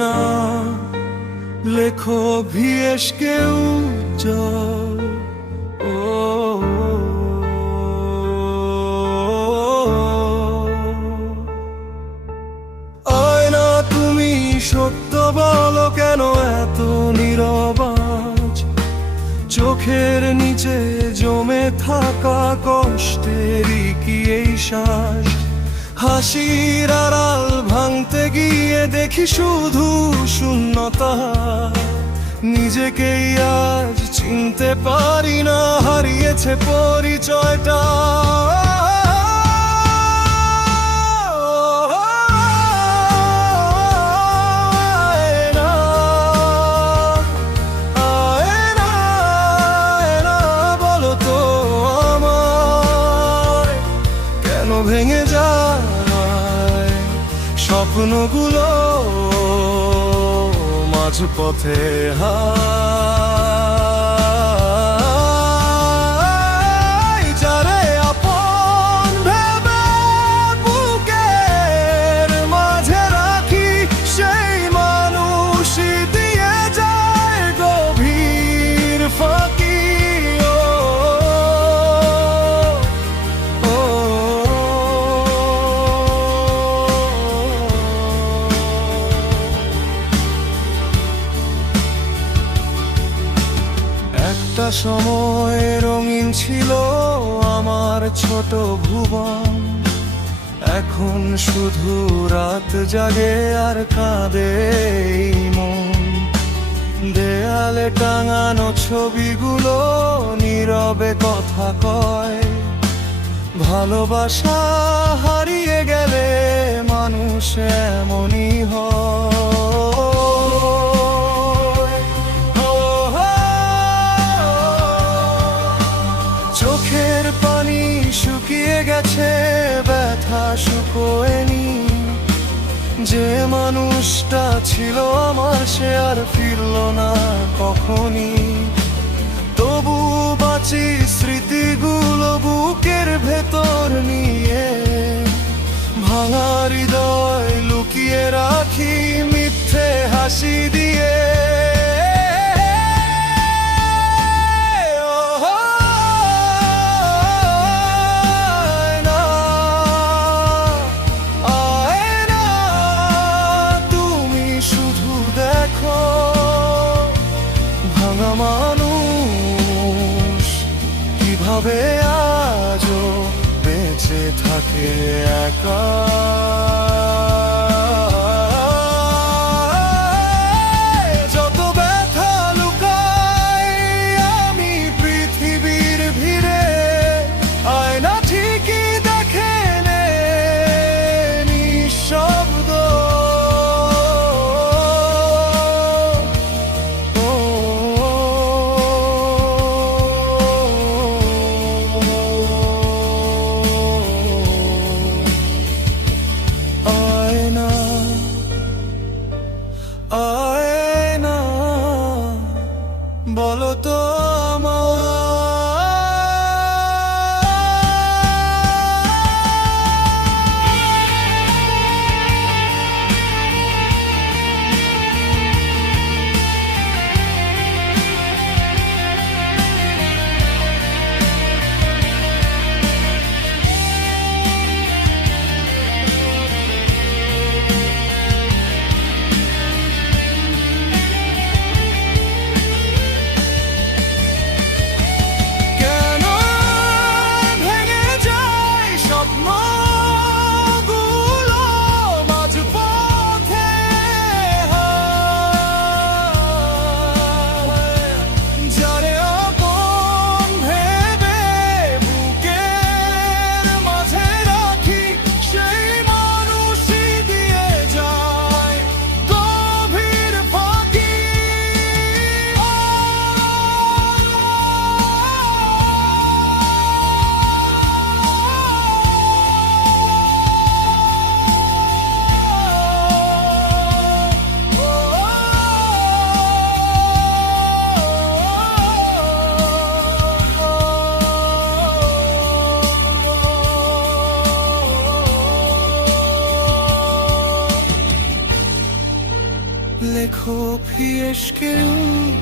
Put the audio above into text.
না, লেখো ভিএস কেউ জল। ও আয়না তুমি সত্য বলো, কেন এত নীরবাজ? চোখের নিচে জমে থাকা কষ্টেরই কি এই শ্বাস? হাসির আড়াল ভাঙতে গিয়ে দেখি শুধু শূন্যতা। নিজেকেই আজ চিনতে পারি না, হারিয়েছে পরিচয়টা। ভেঙে যায় স্বপ্নগুলো মাঝপথে হায়। যারে আপন ভেবে বুকের মাঝে রাখি, সেই মানুষই দিয়ে যায় গভীর ফাঁকি। একটা সময় রঙিন ছিল আমার ছোট ভুবন, এখন শুধু রাত জাগে আর কাঁদে এই মন। দেয়ালে টাঙানো ছবিগুলো নীরবে কথা কয়, ভালোবাসা হারিয়ে গেলে মানুষ এমনই হয়। চোখের পানি শুকিয়ে গেছে, ব্যথা শুকোয়নি। যে মানুষটা ছিল আমার, সে আর ফিরল না কখনই। তবু বাঁচি স্মৃতিগুলো বুকের ভেতর নিয়ে, ভাঙা হৃদয় লুকিয়ে রাখি মিথ্যে হাসি দিয়ে। মানুষ কিভাবে আজও বেঁচে থাকে একা? যত ব্যথা লুকাই আমি পৃথিবীর ভিড়ে, আয়না ঠিকই দেখে নে নিঃশব্দ। আয়না خوفی عشق او